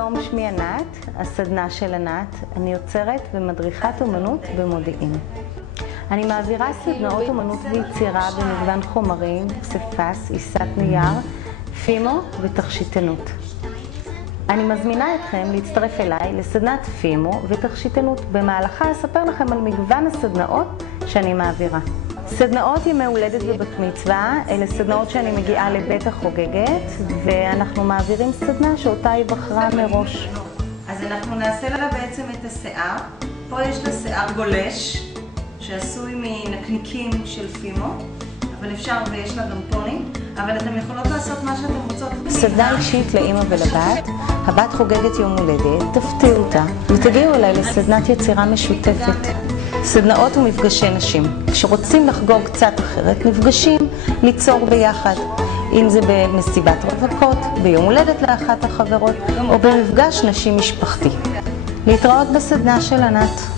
שלום, שמי ענת, הסדנה של ענת. אני יוצרת ומדריכת אומנות במודיעין. אני מעבירה סדנאות אומנות ויצירה במגוון חומרים, פסיפס, עיסת נייר, פימו ותכשיטנות. אני מזמינה אתכם להצטרף אליי לסדנת פימו ותכשיטנות. במהלכה אספר לכם על מגוון הסדנאות שאני מעבירה. סדנאות ימי הולדת ובת מצווה, אלה סדנאות שאני מגיעה לבית החוגגת, ואנחנו מעבירים סדנה שאותה היא בחרה מראש. אז אנחנו נעשה לה בעצם את השיער. פה יש לה שיער גולש, שעשוי מנקניקים של פימו, אבל אפשר ויש לה גם פוני, אבל אתם יכולות לעשות מה שאתם רוצות. סדנה אישית לאמא ולבת, הבת חוגגת יום הולדת, תפתיעו אותה ותגיעו אליי לסדנת יצירה משותפת. סדנאות ומפגשי נשים. כשרוצים לחגוג קצת אחרת, נפגשים ליצור ביחד. אם זה במסיבת רווקות, ביום הולדת לאחת החברות, או במפגש נשים משפחתי. להתראות בסדנה של ענת.